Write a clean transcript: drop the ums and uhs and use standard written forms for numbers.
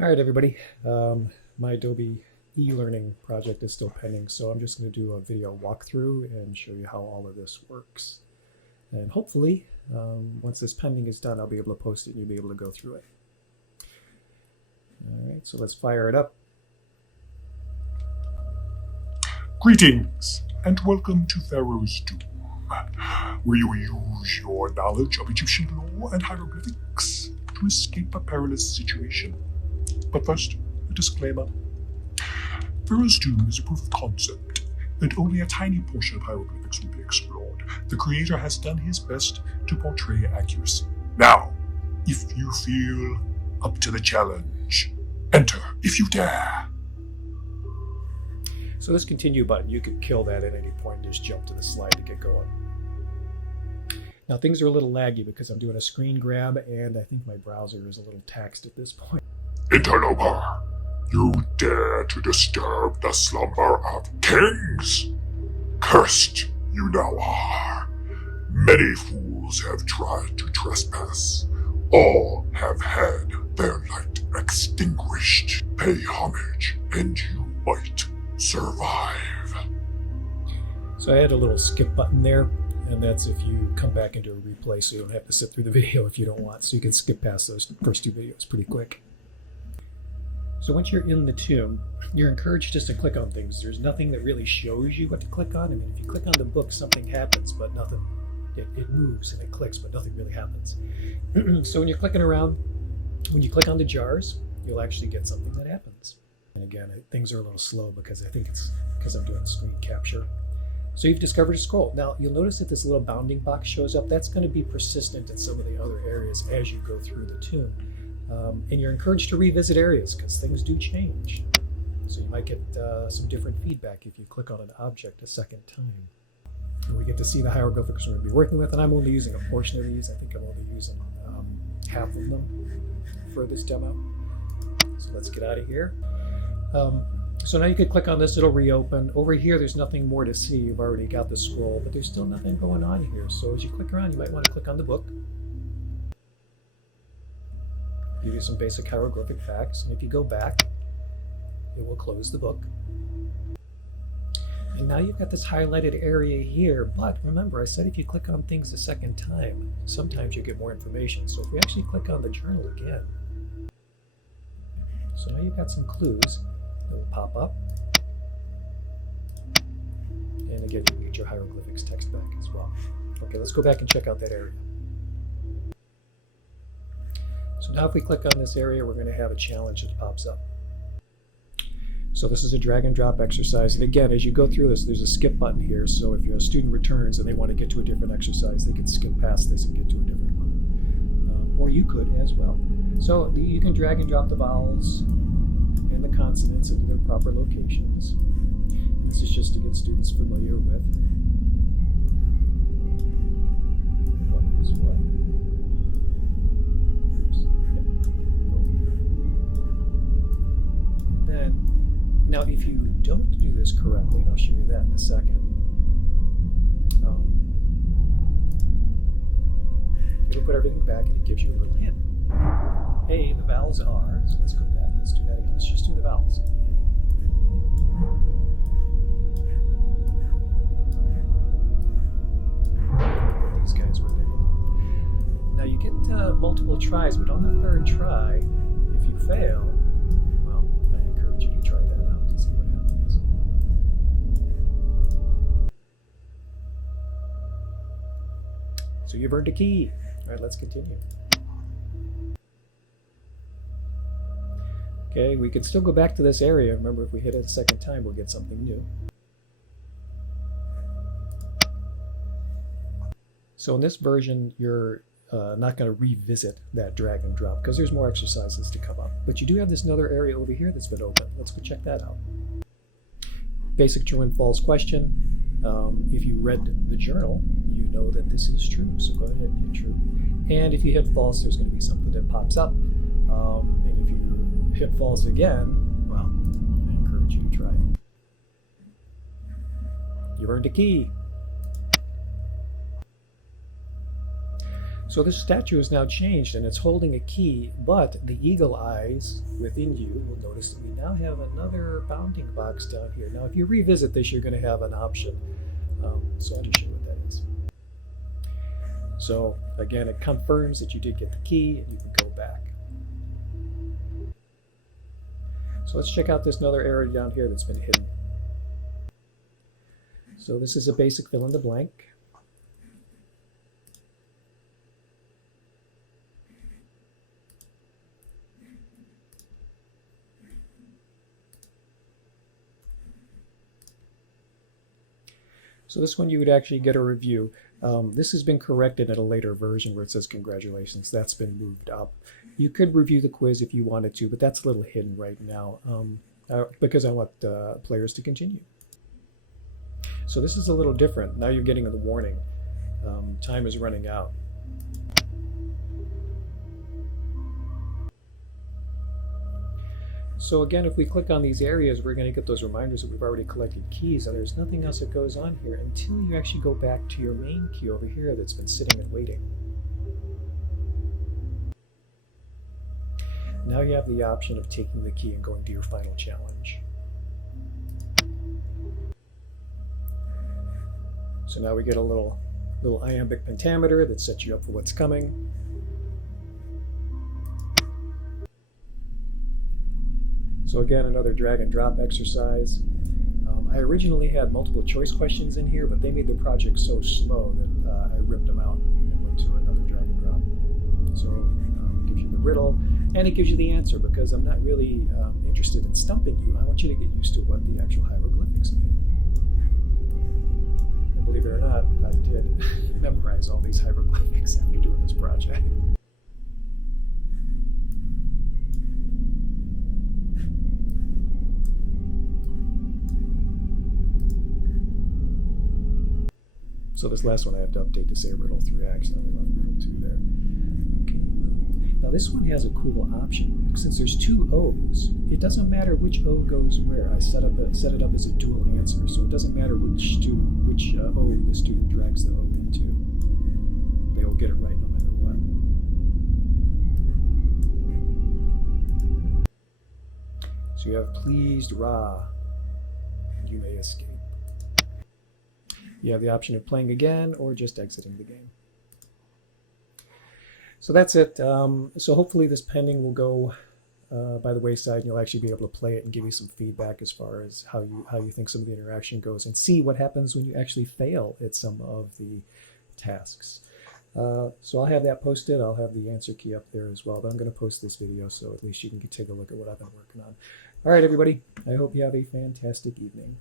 All right, everybody. My Adobe e-learning project is still pending, so I'm just going to do a video walkthrough and show you how all of this works. And hopefully, once this pending is done, I'll be able to post it and you'll be able to go through it. All right, so let's fire it up. Greetings, and welcome to Pharaoh's Doom, where you use your knowledge of Egyptian law and hieroglyphics to escape a perilous situation. But first, a disclaimer. Pharaoh's Doom is a proof of concept, and only a tiny portion of hieroglyphics will be explored. The creator has done his best to portray accuracy. Now, if you feel up to the challenge, enter if you dare. So this continue button, you could kill that at any point and just jump to the slide to get going. Now things are a little laggy because I'm doing a screen grab and I think my browser is a little taxed at this point. Interloper, you dare to disturb the slumber of kings? Cursed you now are. Many fools have tried to trespass. All have had their light extinguished. Pay homage, and you might survive. So I had a little skip button there, and that's if you come back into a replay so you don't have to sit through the video if you don't want. So you can skip past those first two videos pretty quick. So once you're in the tomb, you're encouraged just to click on things. There's nothing that really shows you what to click on. I mean, if you click on the book, something happens, but nothing. It moves and it clicks, but nothing really happens. So when you're clicking around, when you click on the jars, you'll actually get something that happens. And again, things are a little slow because I think it's because I'm doing screen capture. So you've discovered a scroll. Now you'll notice that this little bounding box shows up. That's going to be persistent in some of the other areas as you go through the tomb. And you're encouraged to revisit areas because things do change. So you might get some different feedback if you click on an object a second time. And we get to see the hieroglyphics we're going to be working with, and I'm only using a portion of these. I think I'm only using half of them for this demo. So let's get out of here. So now you can click on this, it'll reopen. Over here, there's nothing more to see. You've already got the scroll, but there's still nothing going on here. So as you click around, you might want to click on the book. Give you some basic hieroglyphic facts. And if you go back, it will close the book. And now you've got this highlighted area here, but remember I said if you click on things a second time, sometimes you get more information. So if we actually click on the journal again, so now you've got some clues that will pop up. And again, you can get your hieroglyphics text back as well. Okay, let's go back and check out that area. So now if we click on this area, we're going to have a challenge that pops up. So this is a drag and drop exercise. And again, as you go through this, there's a skip button here. So if your student returns and they want to get to a different exercise, they can skip past this and get to a different one. Or you could as well. So you can drag and drop the vowels and the consonants into their proper locations. This is just to get students familiar with what is what. Then, now if you don't do this correctly, and I'll show you that in a second, it'll put everything back and it gives you a little hint. Hey, the vowels are, so let's go back, let's do that again, let's just do the vowels. These guys were there. Now you get multiple tries, but on the third try, if you fail, well, I encourage you to try that out to see what happens. So you've earned a key. All right, let's continue. Okay, we can still go back to this area. Remember, if we hit it a second time, we'll get something new. So in this version, you're not going to revisit that drag and drop because there's more exercises to come up. But you do have this another area over here that's been open. Let's go check that out. Basic true and false question. If you read the journal, you know that this is true. So go ahead and hit true. And if you hit false, there's going to be something that pops up. And if you hit false again, well, I encourage you to try it. You've earned a key. So this statue is now changed and it's holding a key, but the eagle eyes within you will notice that we now have another bounding box down here. Now if you revisit this, you're going to have an option. So I'll just show you what that is. So again, it confirms that you did get the key and you can go back. So let's check out this other area down here that's been hidden. So this is a basic fill in the blank. So this one you would actually get a review. This has been corrected at a later version where it says congratulations. That's been moved up. You could review the quiz if you wanted to, but that's a little hidden right now because I want players to continue. So this is a little different. Now you're getting the warning. Time is running out. So again, if we click on these areas, we're going to get those reminders that we've already collected keys, and there's nothing else that goes on here until you actually go back to your main queue over here that's been sitting and waiting. Now you have the option of taking the key and going to your final challenge. So now we get a little iambic pentameter that sets you up for what's coming. So again, another drag and drop exercise. I originally had multiple choice questions in here, but they made the project so slow that I ripped them out and went to another drag and drop. So it gives you the riddle, and it gives you the answer because I'm not really interested in stumping you. I want you to get used to what the actual hieroglyphics mean. And believe it or not, I did memorize all these hieroglyphics after doing this project. So this last one I have to update to say riddle 3. I accidentally left riddle 2 there. Okay. Now this one has a cool option. Since there's 2 O's, it doesn't matter which O goes where. I set it up as a dual answer, so it doesn't matter which O the student drags the O into. They will get it right no matter what. So you have pleased Ra, you may escape. You have the option of playing again or just exiting the game. So that's it. So hopefully this pending will go by the wayside, and you'll actually be able to play it and give you some feedback as far as how you think some of the interaction goes, and see what happens when you actually fail at some of the tasks. So I'll have that posted. I'll have the answer key up there as well, but I'm going to post this video so at least you can take a look at what I've been working on. All right, everybody. I hope you have a fantastic evening.